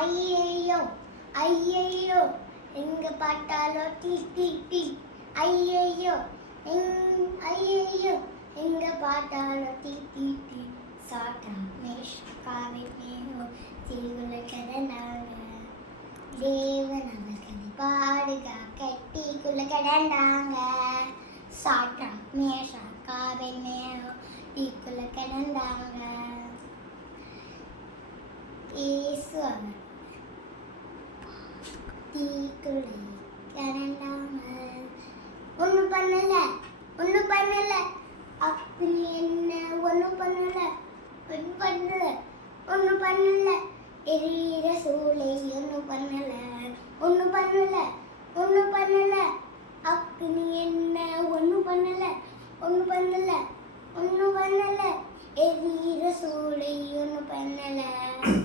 ஐயையோ ஐயையோ எங்க பார்த்தாலும் டீ டீ டீ. ஐயையோ ஐயையோ எங்க பார்த்தாலும் டீ டீ டீ. சாட்டா மேஷ் காவினேனோ தீவுல கிடந்தாங்க. தேவன் அவர்களை பாடுகாக்க டீக்குள்ள கிடந்தாங்க. சாட்டா மேஷா காவினேனோ டீக்குள்ள கிடந்தாங்க. இயேசு அவர் தீக்குள்ளே கிடந்தாங்க. ஒன்றும் பண்ணல அப்படி என்ன ஒன்றும் பண்ணல எரியிற சூளை ஒன்றும் பண்ணல அப்படி என்ன ஒன்றும் பண்ணல எரியிற சூளை ஒன்றும் பண்ணல.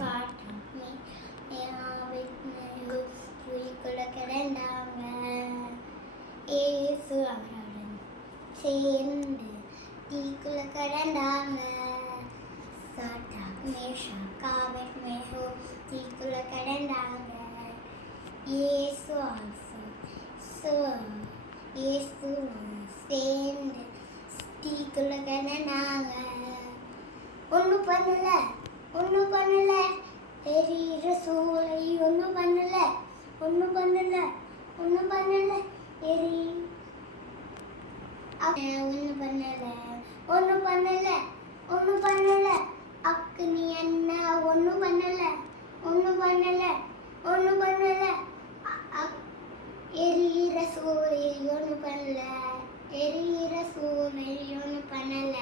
பாட்டாமே புலிக்குள்ள கிடந்தாங்க. இயேசு அவருடன் சேர்ந்து தீக்குள்ள கிடந்தாங்க. சாட்டா மேஷா காபெத் மேகோ தீக்குள்ள கிடந்தாங்க. இயேசு சேர்ந்து தீக்குள்ள கிடந்தாங்க. ஒன்றும் பண்ணல எரியிற சூளை ஒன்றும் பண்ணல ஒன்றும் பண்ணல அக்னி என்ன ஒன்றும் பண்ணல எரியிற சூளை ஒன்றும் பண்ணல